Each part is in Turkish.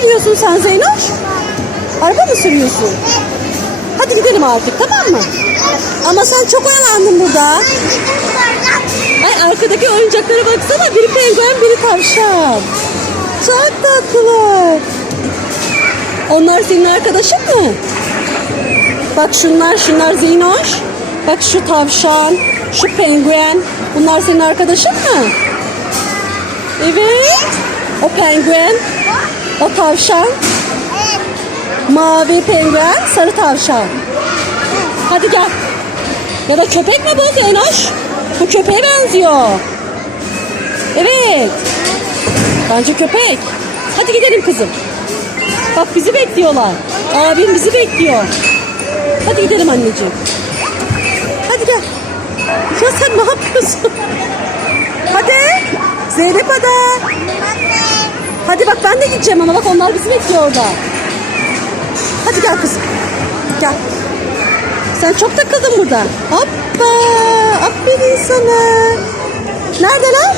sürüyorsun sen Zeynoş? Araba mı sürüyorsun? Hadi gidelim artık tamam mı? Ama sen çok oyalandın burada. Ay arkadaki oyuncaklara baksana. Biri penguen, biri tavşan. Çok tatlılar. Onlar senin arkadaşın mı? Bak şunlar, şunlar Zeynoş. Bak şu tavşan, şu penguen. Bunlar senin arkadaşın mı? Evet. O penguen, o tavşan. Mavi penguen, sarı tavşan. Hadi gel. Ya da köpek mi bu Zeynoş? Bu köpeğe benziyor. Evet. Bence köpek. Hadi gidelim kızım. Bak bizi bekliyorlar. Abim bizi bekliyor. Hadi gidelim anneciğim. Hadi gel. Ya sen ne yapıyorsun? Hadi. Zeynep hadi. Hadi bak ben de gideceğim ama bak onlar bizi bekliyor orada. Hadi gel kızım. Gel. Sen çok takıldın burada. Hoppa. Aferin sana. Neredeler?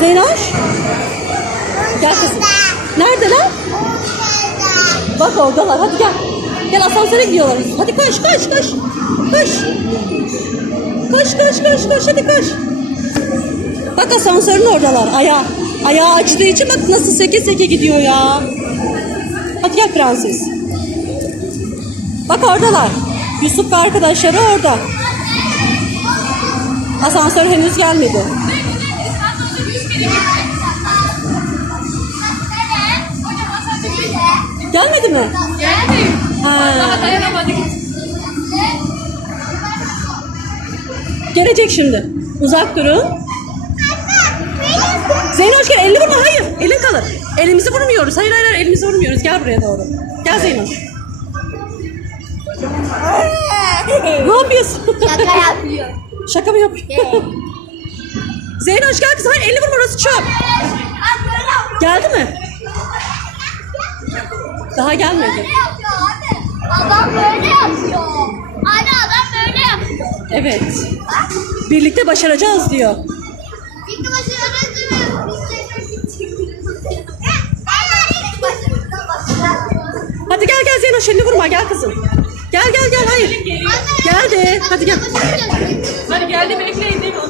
Zeynoş. Gel kızım. Neredeler? Bak oradalar. Hadi gel. Gel asansöre gidiyorlar. Hadi koş koş koş. Koş. Koş koş koş koş. Hadi koş. Bak asansörün oradalar. Ayağı. Ayağı açtığı için bak nasıl seke seke gidiyor ya. Hadi gel prenses. Bak oradalar. Yusuf ve arkadaşları orada. Asansör henüz gelmedi. Gelmedi mi? Dayanamadık. gelecek şimdi. Uzak durun. Zeynoş gel elini vurma hayır. Elin kalır. Elimizi vurmuyoruz. Hayır hayır hayır, elimizi vurmuyoruz. Gel buraya doğru. Gel Zeynoş. ne yapıyorsun? Şaka yapıyor. Şaka mı yapıyorsun? Zeynoş gel kızım. Hayır elini vurma orası çöp. Geldi mi? Daha gelmedi. Yapıyor. Adam böyle yapıyor. Anne adam böyle yapıyor. Evet. Birlikte başaracağız diyor. Gel gel elini vurma gel kızım. Gel gel gel hayır. Geldi. Hadi gel. Hadi geldi bekleyin değil mi?